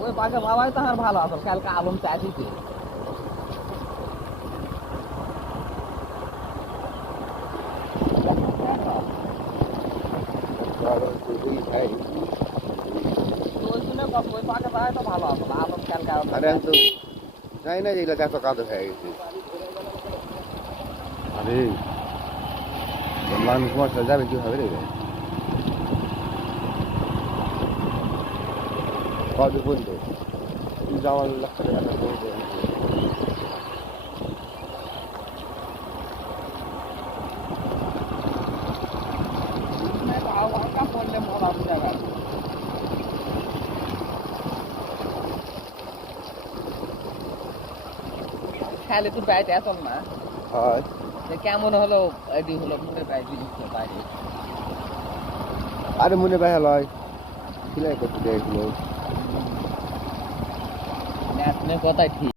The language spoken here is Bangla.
ওই পাকে বাবাই তো আর ভালো আসল কালকে আলম চা দিতে ওই জন্য ওই পাকে বাবাই তো ভালো আসল আলম কালকে আরে আমি তো জানি না যে এলাকা এত কাদো হয়ে গেছে আরে মানুষ মশলা যাবে কিভাবে রে কবে বলতো তুই যাওয়ার লক্ষ্য টাকা বলতো পড়লে মরা জায়গা খালি তুই বাইরে আসল না হয় কেমন হলো এটি হলো মনে বাইরে জিনিস বাইরে আরে মনে ভাই লয় সিলাই করতে দেখলো ন্যাশনাল কথাই ঠিক